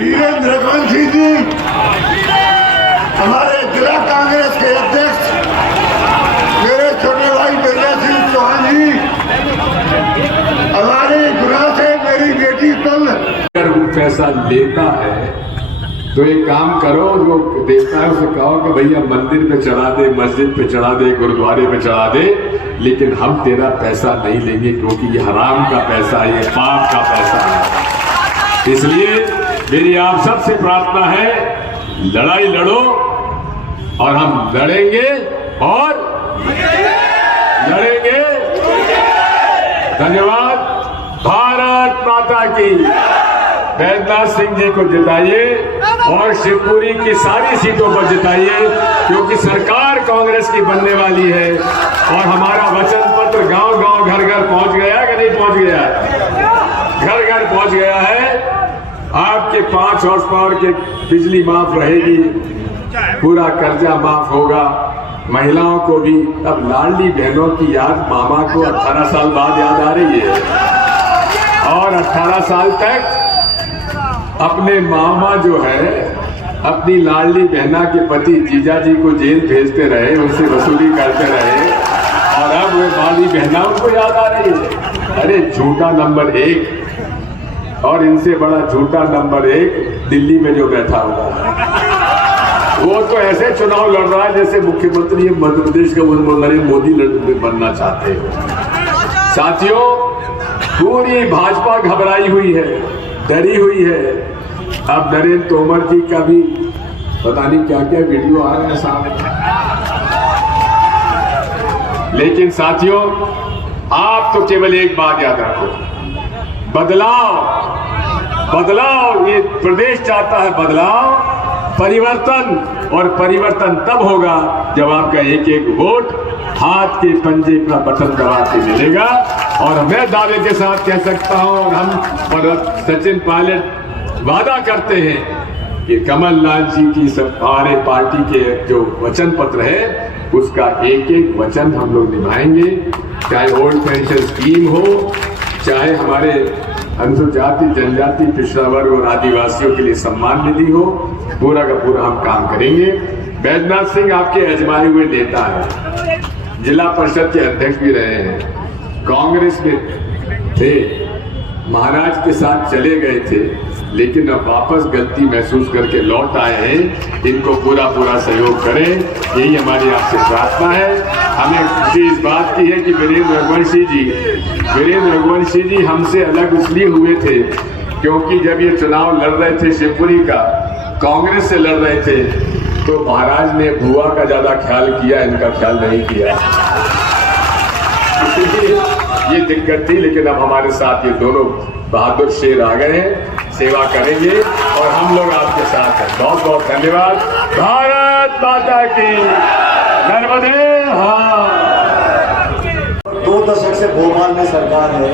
वीरेंद्र रघुवंशी जी, हमारे जिला कांग्रेस के अध्यक्ष मेरे छोटे भाई बेजा सिंह चौहान जी, हमारे गुना से मेरी बेटी कल अगर वो पैसा लेता है तो एक काम करो, जो देता है उसे कहो कि भैया मंदिर पे चढ़ा दे, मस्जिद पे चढ़ा दे, गुरुद्वारे पे चढ़ा दे, लेकिन हम तेरा पैसा नहीं लेंगे क्योंकि ये हराम का पैसा है, ये पाप का पैसा है। इसलिए मेरी आप सबसे प्रार्थना है, लड़ाई लड़ो और हम लड़ेंगे और लड़ेंगे। धन्यवाद। भारत माता की। बैजनाथ सिंह जी को जिताइए और शिवपुरी की सारी सीटों पर जिताइए, क्योंकि सरकार कांग्रेस की बनने वाली है और हमारा वचन पत्र गांव गांव घर घर पहुंच गया कि नहीं पहुंच गया है? घर घर पहुंच गया है। आपके 5 हॉर्स पावर के बिजली माफ रहेगी, पूरा कर्जा माफ होगा, महिलाओं को भी। अब लाडली बहनों की याद मामा को 18 साल बाद याद आ रही है और 18 साल तक अपने मामा जो है अपनी लाडली बहना के पति जीजा जी को जेल भेजते रहे, उनसे वसूली करते रहे और अब वे लाडली बहना उनको याद आ रही है। अरे झूठा नंबर 1 और इनसे बड़ा झूठा नंबर 1 दिल्ली में जो बैठा हुआ है, वो तो ऐसे चुनाव लड़ रहा है जैसे मुख्यमंत्री मध्य प्रदेश का नरेंद्र मोदी बनना चाहते हैं। साथियों, पूरी भाजपा घबराई हुई है, डरी हुई है। अब नरेंद्र तोमर जी का भी पता नहीं क्या क्या वीडियो आ रहे हैं सामने। लेकिन साथियों, आप तो केवल एक बात याद रखो, बदलाव बदलाव, ये प्रदेश चाहता है बदलाव, परिवर्तन, और परिवर्तन तब होगा जब आपका एक एक वोट हाथ के पंजे का बटन दबा के मिलेगा। और मैं दावे के साथ कह सकता हूं, और हम और सचिन पायलट वादा करते हैं कि कमल लाल जी की हमारे पार्टी के जो वचन पत्र है उसका एक एक वचन हम लोग निभाएंगे, चाहे ओल्ड पेंशन स्कीम हो, चाहे हमारे अनुसूचित जाति जनजाति पिछड़ा वर्ग और आदिवासियों के लिए सम्मान निधि हो, पूरा का पूरा हम काम करेंगे। बैजनाथ सिंह आपके आजमाए हुए नेता है, जिला परिषद के अध्यक्ष भी रहे हैं, कांग्रेस में थे, महाराज के साथ चले गए थे, लेकिन अब वापस गलती महसूस करके लौट आए हैं। इनको पूरा पूरा सहयोग करें, यही हमारी आपसे प्रार्थना है। हमें खुशी इस बात की है कि वीरेंद्र रघुवंशी जी हमसे अलग इसलिए हुए थे क्योंकि जब ये चुनाव लड़ रहे थे शिवपुरी का, कांग्रेस से लड़ रहे थे, तो महाराज ने बुआ का ज्यादा ख्याल किया, इनका ख्याल नहीं किया, इसलिए ये दिक्कत थी। लेकिन अब हमारे साथ ये दोनों बहादुर शेर आ गए हैं, सेवा करेंगे और हम लोग आपके साथ हैं। बहुत बहुत धन्यवाद। भारत माता की। नर्मदे। हाँ, 2 दशक से भोपाल में सरकार है।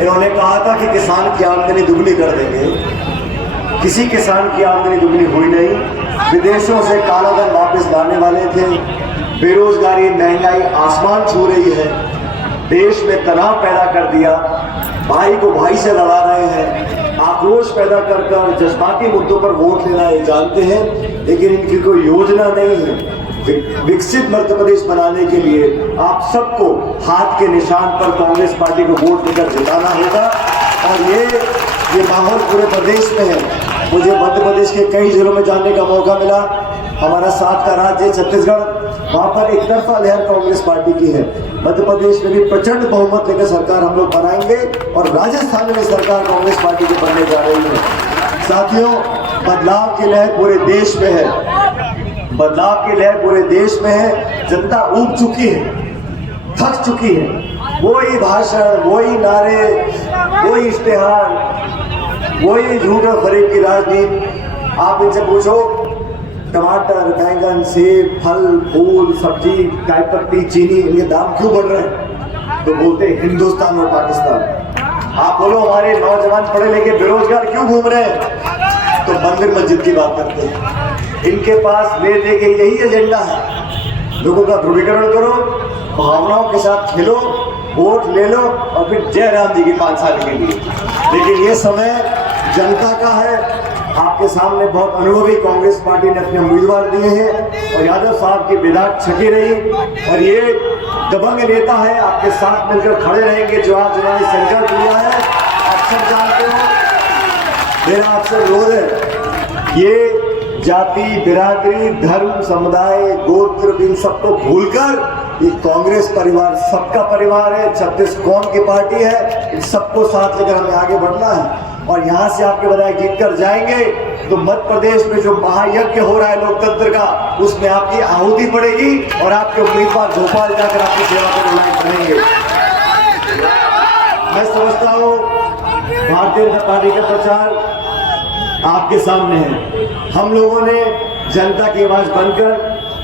इन्होंने कहा था कि किसान की आमदनी दुगनी कर देंगे, किसी किसान की आमदनी दुगनी हुई नहीं। विदेशों से काला धन वापस लाने वाले थे। बेरोजगारी, महंगाई आसमान छू रही है, देश में तनाव पैदा कर दिया, भाई को भाई से लड़ा रहे हैं, आक्रोश पैदा कर जज्बाती मुद्दों पर वोट लेना ये जानते हैं, लेकिन इनकी कोई योजना नहीं है। विकसित मध्य प्रदेश बनाने के लिए आप सबको हाथ के निशान पर कांग्रेस पार्टी को वोट देकर जिताना होगा। और ये माहौल पूरे प्रदेश में है। मुझे मध्य प्रदेश के कई जिलों में जाने का मौका मिला। हमारा 7 का राज्य है छत्तीसगढ़, वहां पर एक तरफा लहर कांग्रेस पार्टी की है। मध्य प्रदेश में भी प्रचंड बहुमत लेकर सरकार हम लोग बनाएंगे और राजस्थान में सरकार कांग्रेस पार्टी की बनने जा रही है। साथियों, बदलाव की लहर पूरे देश में है, बदलाव की लहर पूरे देश में है। जनता ऊब चुकी है, थक चुकी है। वही भाषण, वही नारे, वही इश्तेहार, वही झूठ और फरेब की राजनीति। आप इनसे पूछो, टमाटर, बैंगन, सेब, फल, फूल, सब्जी, चाय पत्ती, चीनी, इनके दाम क्यों बढ़ रहे हैं? तो बोलते हैं हिंदुस्तान और पाकिस्तान। आप बोलो हमारे नौजवान पढ़े लिखे बेरोजगार क्यों घूम रहे हैं? तो मंदिर मस्जिद की बात करते हैं। इनके पास ले दे के यही एजेंडा है, लोगों का ध्रुवीकरण करो, भावनाओं के साथ खेलो, वोट ले लो और फिर जय राम जी की 5 साल के लिए। लेकिन ये समय जनता का है, आपके सामने बहुत अनुभवी कांग्रेस पार्टी ने अपने उम्मीदवार दिए हैं और यादव साहब की बिदात छकी रही और ये दबंग नेता है, आपके साथ मिलकर खड़े रहेंगे जो आज उन्होंने संकल्प लिया है। आप सब जानते हो, मेरा आपसे अनुरोध है, ये जाति, बिरादरी, धर्म, समुदाय, गोत्र इन सबको भूलकर ये कांग्रेस परिवार सबका परिवार है, 36 कौम की पार्टी है, इन सबको साथ लेकर हमें आगे बढ़ना है। और यहाँ से आपके विधायक जीत कर जाएंगे तो मध्य प्रदेश में जो महायज्ञ हो रहा है लोकतंत्र का, उसमें आपकी आहुति पड़ेगी और आपके उम्मीदवार भोपाल जाकर आपकी सेवा को लायक बनेंगे। मैं समझता हूँ भारतीय जनता पार्टी का प्रचार आपके सामने है। हम लोगों ने जनता की आवाज बनकर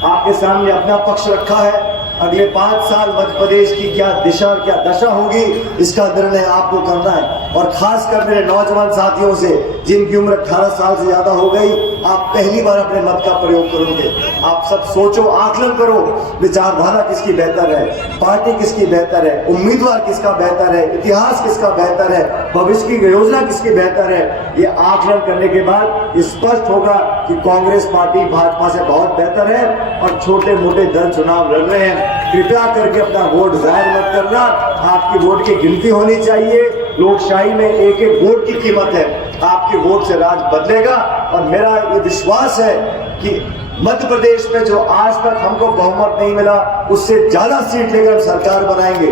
आपके सामने अपना पक्ष रखा है। अगले 5 साल मध्य प्रदेश की क्या दिशा और क्या दशा होगी, इसका निर्णय आपको करना है। और खासकर मेरे नौजवान साथियों से जिनकी उम्र 18 साल से ज्यादा हो गई, आप पहली बार अपने मत का प्रयोग करोगे। आप सब सोचो, आकलन करो, विचारधारा किसकी बेहतर है, पार्टी किसकी बेहतर है, उम्मीदवार किसका बेहतर है, इतिहास किसका बेहतर है, भविष्य की योजना किसकी बेहतर है। ये आकलन करने के बाद स्पष्ट होगा कि कांग्रेस पार्टी भाजपा से बहुत बेहतर है और छोटे मोटे दल चुनाव लड़ रहे हैं। कृपया करके अपना वोट जाहिर मत करना, आपकी वोट की गिनती होनी चाहिए। लोकशाही में एक एक वोट की कीमत है, आपके वोट से राज बदलेगा। और मेरा ये विश्वास है कि मध्य प्रदेश में जो आज तक हमको बहुमत नहीं मिला, उससे ज्यादा सीट लेकर हम सरकार बनाएंगे।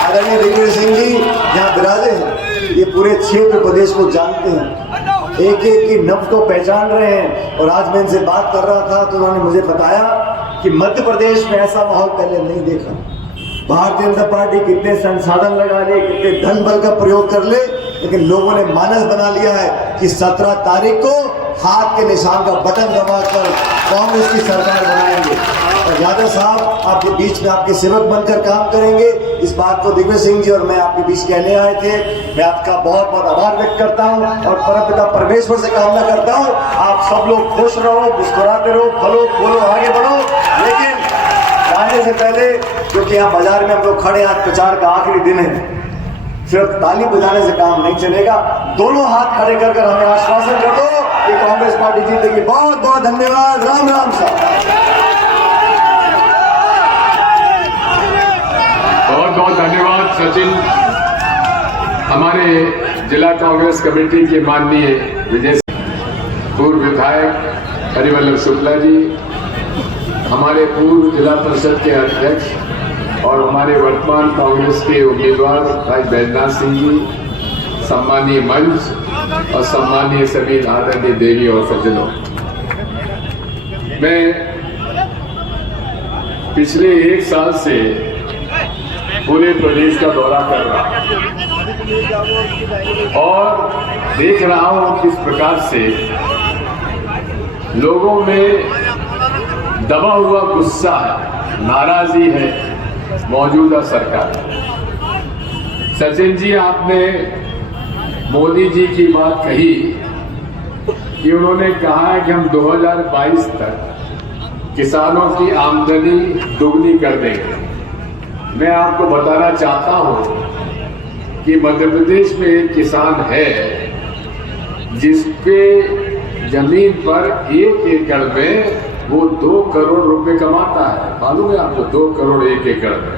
आदरणीय दिग्विजय सिंह जी यहाँ विराजे हैं, ये पूरे क्षेत्र प्रदेश को जानते हैं, एक एक की नब्ज को पहचान रहे हैं। और आज मैं इनसे बात कर रहा था तो उन्होंने मुझे बताया कि मध्य प्रदेश में ऐसा माहौल पहले नहीं देखा। भारतीय जनता पार्टी कितने संसाधन लगा ले, कितने धन बल का प्रयोग कर ले, लेकिन लोगों ने मानस बना लिया है कि 17 तारीख को हाथ के निशान का बटन दबाकर कांग्रेस की सरकार बनाएंगे। और यादव साहब आपके बीच में आपके सेवक बनकर काम करेंगे। इस बात को दिग्विजय सिंह जी और मैं आपके बीच कहने आए थे। मैं आपका बहुत बहुत आभार व्यक्त करता हूं और परमपिता परमेश्वर से कामना करता हूं आप सब लोग खुश रहो, मुस्कुराते रहो, फलो फूलो, आगे बढ़ो। लेकिन जाने से पहले, क्योंकि यहाँ बाजार में हम लोग खड़े, आज प्रचार का आखिरी दिन है, सिर्फ ताली बजाने से काम नहीं चलेगा। दोनों हाथ खड़े कर हमें आश्वासन कर दो कि कांग्रेस पार्टी जीतेगी। बहुत बहुत धन्यवाद। राम राम साहब। बहुत बहुत धन्यवाद सचिन। हमारे जिला कांग्रेस कमेटी के माननीय विजय पूर्व विधायक हरिवल्लभ शुक्ला जी, हमारे पूर्व जिला परिषद के अध्यक्ष और हमारे वर्तमान कांग्रेस के उम्मीदवार भाई बैजनाथ सिंह जी, सम्मानीय मंच और सम्मानीय सभी आदरणीय देवी और सज्जनों, मैं पिछले 1 साल से पूरे प्रदेश का दौरा कर रहा हूं और देख रहा हूं किस प्रकार से लोगों में दबा हुआ गुस्सा है, नाराजगी है मौजूदा सरकार। सचिन जी, आपने मोदी जी की बात कही कि उन्होंने कहा है कि हम 2022 तक किसानों की आमदनी दुगनी कर देंगे। मैं आपको बताना चाहता हूं कि मध्य प्रदेश में एक किसान है जिसके जमीन पर 1 एकड़ में वो 2 करोड़ रुपए कमाता है। मालूम है आपको? 2 करोड़ 1 एकड़ में।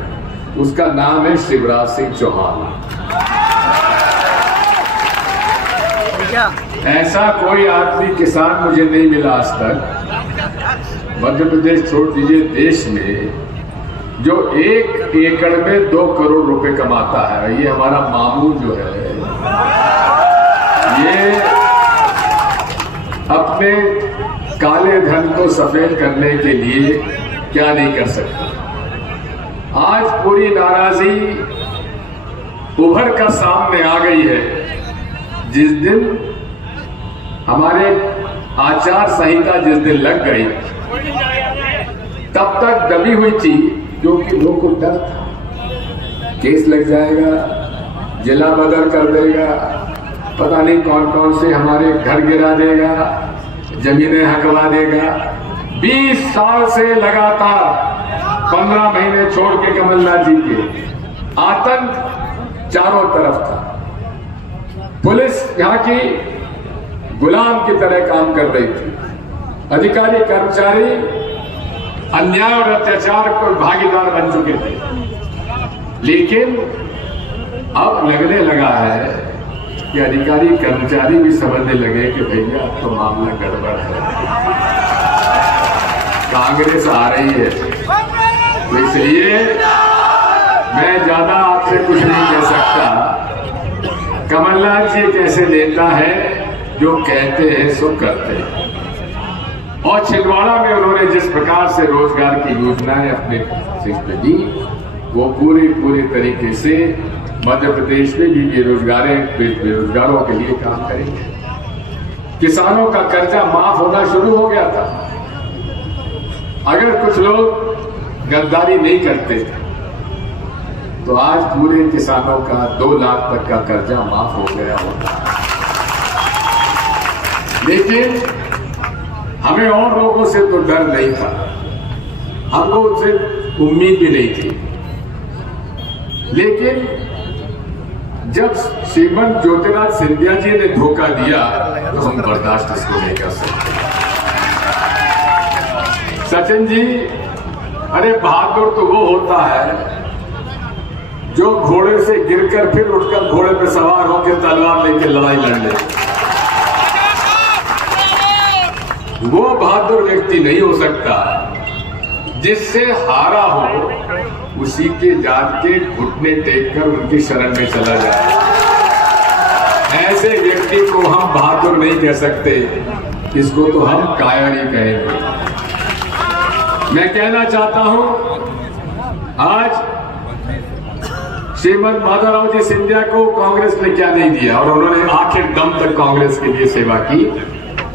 उसका नाम है शिवराज सिंह चौहान। ऐसा कोई आदमी किसान मुझे नहीं मिला आज तक, मध्य प्रदेश छोड़ दीजिए, देश में, जो 1 एकड़ में 2 करोड़ रुपए कमाता है। ये हमारा मामू जो है, ये अपने काले धन को सफेद करने के लिए क्या नहीं कर सकता। आज पूरी नाराजगी उभर कर सामने आ गई है। जिस दिन हमारे आचार संहिता जिस दिन लग गई, तब तक दबी हुई थी, क्योंकि लोगों को डर था केस लग जाएगा, जिला बदल कर देगा, पता नहीं कौन कौन से हमारे घर गिरा देगा, जमीनें हकवा देगा। 20 साल से लगातार 15 महीने छोड़ के कमलनाथ जी के आतंक चारों तरफ था। पुलिस यहाँ की गुलाम की तरह काम कर रही थी। अधिकारी कर्मचारी अन्याय और अत्याचार को भागीदार बन चुके थे। लेकिन अब लगने लगा है कि अधिकारी कर्मचारी भी समझने लगे कि भैया अब तो मामला गड़बड़ है, कांग्रेस आ रही है। तो इसलिए मैं ज्यादा आपसे कुछ नहीं कह सकता। कमलनाथ जी एक ऐसे नेता है जो कहते हैं सो करते हैं। और छिंदवाड़ा में उन्होंने जिस प्रकार से रोजगार की योजनाएं अपने सिर पे दी, वो पूरे तरीके से मध्य प्रदेश में भी बेरोजगारों के लिए काम करेंगे। किसानों का कर्जा माफ होना शुरू हो गया था। अगर कुछ लोग गद्दारी नहीं करते तो आज पूरे किसानों का 2 लाख तक का कर्जा माफ हो गया होता। लेकिन हमें और लोगों से तो डर नहीं था, हमको उनसे उम्मीद भी नहीं थी। लेकिन जब श्रीमान ज्योतिराज सिंधिया जी ने धोखा दिया तो हम बर्दाश्त इसको नहीं कर सकते। सचिन जी, अरे बहादुर तो वो होता है जो घोड़े से गिरकर फिर उठकर घोड़े पर सवार होकर तलवार लेकर लड़ाई लड़ ले। वो बहादुर व्यक्ति नहीं हो सकता जिससे हारा हो उसी के जाके घुटने टेक कर उनकी शरण में चला जाए। ऐसे व्यक्ति को हम बहादुर नहीं कह सकते, इसको तो हम कायर ही कहेंगे। मैं कहना चाहता हूं, आज श्रीमद माधवराव जी सिंधिया को कांग्रेस ने क्या नहीं दिया, और उन्होंने आखिर दम तक कांग्रेस के लिए सेवा की।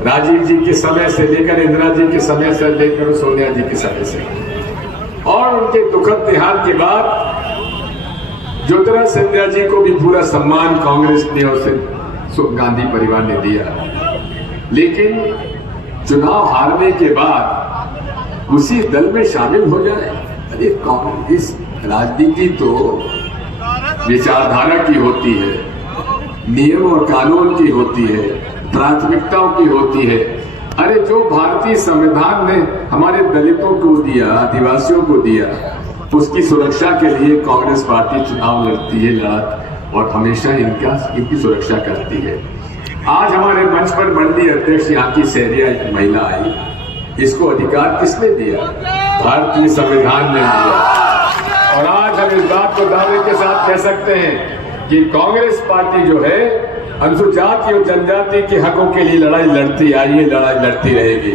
राजीव जी के समय से लेकर इंदिरा जी के समय से लेकर सोनिया जी के समय से, और उनके दुखद देहांत के बाद ज्योतिराज सिंधिया जी को भी पूरा सम्मान कांग्रेस ने और गांधी परिवार ने दिया। लेकिन चुनाव हारने के बाद उसी दल में शामिल हो जाए। अरे कांग्रेस राजनीति तो विचारधारा की होती है, नियम और कानून की होती है, प्राथमिकताओं की होती है। अरे जो भारतीय संविधान ने हमारे दलितों को दिया, आदिवासियों को दिया, उसकी सुरक्षा के लिए कांग्रेस पार्टी चुनाव लड़ती है और हमेशा इनकी सुरक्षा करती है। आज हमारे मंच पर मंडी अध्यक्ष यहाँ की सहरिया एक महिला आई, इसको अधिकार किसने दिया? भारतीय संविधान ने दिया। और आज हम इस बात को दावे के साथ कह सकते हैं कि कांग्रेस पार्टी जो है अनुसूचित और जनजाति के हकों के लिए लड़ाई लड़ती आई है, लड़ाई लड़ती रहेगी।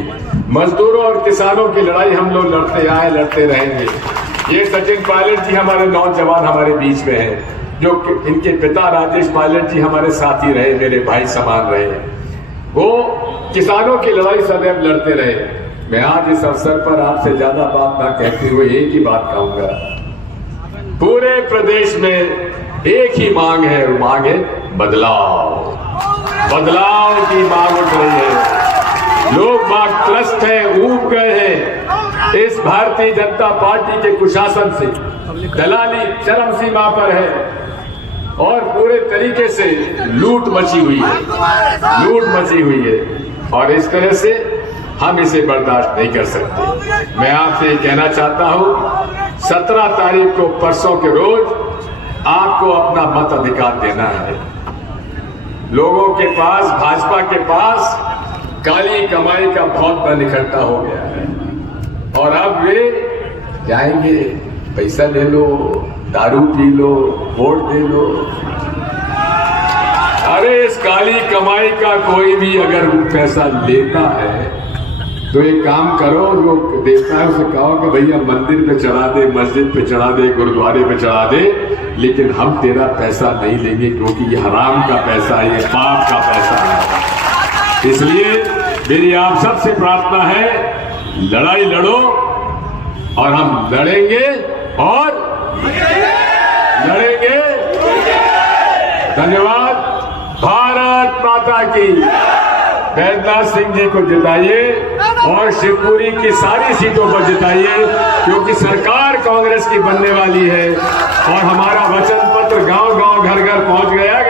मजदूरों और किसानों की लड़ाई हम लोग लड़ते आए, लड़ते रहेंगे। ये सचिन पायलट जी हमारे नौजवान हमारे बीच में हैं, जो इनके पिता राजेश पायलट जी हमारे साथी रहे, मेरे भाई समान रहे। वो किसानों की लड़ाई सदैव लड़ते रहे। मैं आज इस अवसर पर आपसे ज्यादा बात ना कहते हुए एक ही बात कहूंगा, पूरे प्रदेश में एक ही मांग है, और मांग है बदलाव। बदलाव की मांग उठ रही है। लोग बाग त्रस्त है, ऊब गए हैं इस भारतीय जनता पार्टी के कुशासन से। दलाली चरम सीमा पर है और पूरे तरीके से लूट मची हुई है, लूट मची हुई है, और इस तरह से हम इसे बर्दाश्त नहीं कर सकते। मैं आपसे कहना चाहता हूं, 17 तारीख को परसों के रोज आपको अपना मत अधिकार देना है। लोगों के पास, भाजपा के पास काली कमाई का बहुत धन इकट्ठा हो गया है, और अब वे जाएंगे, पैसा ले लो, दारू पी लो, वोट दे लो। अरे इस काली कमाई का कोई भी अगर पैसा लेता है तो एक काम करो, जो देता है उसे कहो कि भैया मंदिर पे चढ़ा दे, मस्जिद पे चढ़ा दे, गुरुद्वारे पे चढ़ा दे, लेकिन हम तेरा पैसा नहीं लेंगे, क्योंकि ये हराम का पैसा है, ये पाप का पैसा है। इसलिए मेरी आप सबसे प्रार्थना है, लड़ाई लड़ो, और हम लड़ेंगे और लड़ेंगे। धन्यवाद। भारत माता की। बैद्यनाथ सिंह जी को जिताइए और शिवपुरी की सारी सीटों पर जिताइए, क्योंकि सरकार कांग्रेस की बनने वाली है और हमारा वचन पत्र गांव-गांव, घर-घर पहुंच गया।